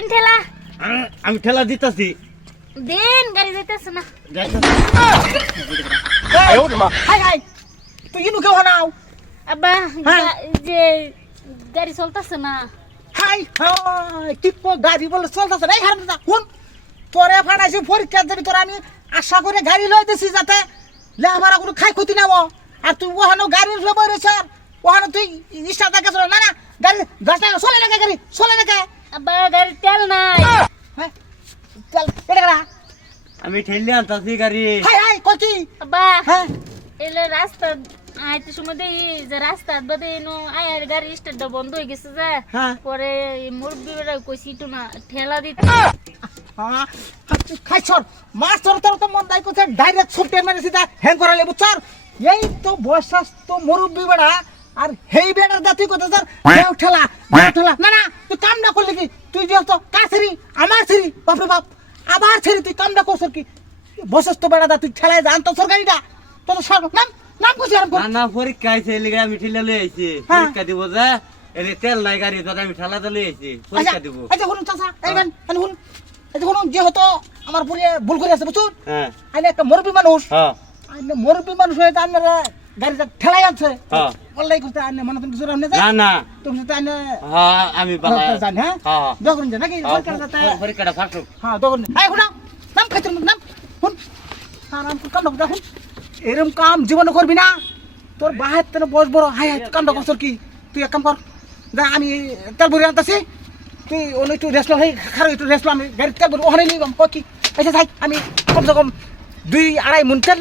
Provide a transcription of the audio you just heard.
দিন ঠেলা আমি ঠেলা দিতাছি দিন গাড়ি যাইতেছে না হাই হাই তুই ইনু কেউ নাও আব্বা হ্যাঁ। যে গাড়ি চলতেছে না হাই হাই টিপ গাড়ি বলে চলতেছে না এই হারাম দাদা কোন তোরে ফাটাইছি পরীক্ষা দেবি তোরা আমি আশা করে গাড়ি লই দিছি যাতে লেহামারা কোনো খাই ক্ষতি নাও আর তুই ওখানে গাড়ির খবর রয়েছে ওখানে তুই ইচ্ছা দেখে চলে না না গাড়ি গাছ না চলে না গাড়ি চলে না আব্বা গাড়ি তেল নাই হ্যাঁ চল এটা করা আমি ঠেলে আনতাছি গাড়ি হাই হাই কতি আব্বা হ্যাঁ এলে রাস্তা আইতে সময় দেখি যে রাস্তা বাদে নো আয়ার গাড়ি স্টার্টটা বন্ধ হয়ে গেছে যে হ্যাঁ। পরে মুরব্বি বেড়া কইছি তো না ঠেলা দিতে হ্যাঁ তুই খাই সর মাছ ধরতে তো মন দাই করছে ডাইরেক্ট ছুটে মেরে সিধা হ্যাং করালে বুঝছর এই তো বয়সাস তো মুরব্বি বেড়া আর হেই বেড়ার দাতুই কথা স্যার দেও ঠেলা না না তুই কাম না করলি কি তুই যে তো কাছেরি আমার ছেড়ি বাপরে বাপ আবার ছেড়ি তুই কাম না করছর কি বয়সাস তো বেড়া দা তুই ঠেলায় জান তো সরকারিটা তো সর নাম নাম কইছি আর না না পরীক্ষা আইছে এলিগে আমি ঠেলে লই আইছি হ্যাঁ। পরীক্ষা দিব যা এলে তেল নাই গাড়ি তো আমি ঠেলা লই আইছি পরীক্ষা দিব আচ্ছা শুনুন চাচা এইবেন শুনুন আচ্ছা শুনুন যেহেতু আমার পুরে ভুল করে আছে বুঝছো হ্যাঁ আইনে একটা মুরব্বি মানুষ হ্যাঁ আইনে মুরব্বি মানুষ হয়ে তো আপনারা গাড়িটা ঠেলাই আনছে হ্যাঁ। অল্লাই করতে আইনে মনে তুমি কিছু রাখনে না না তুমি সাথে আইনে হ্যাঁ আমি বালা জানি হ্যাঁ হ্যাঁ দোকান যা নাকি সরকার সাথে পরীক্ষাটা ফাটুক হ্যাঁ দোকান আই শুনা নাম খাইতে নাম শুন আরাম কাম না দেখুন এরকম কাম জীবনে করবি না তোর বাহের তেন বয়স বড় হাই হাই কামটা করছর কি তুই এক কাম কর যা আমি তেল ভরে আনতাছি তুই অন্য একটু রেস্ট হয়ে খারো একটু রেস্ট আমি গাড়ি তেল ভরে ওখানে নিয়ে কি আচ্ছা যাই আমি কমসে কম 2-2.5 মন তেল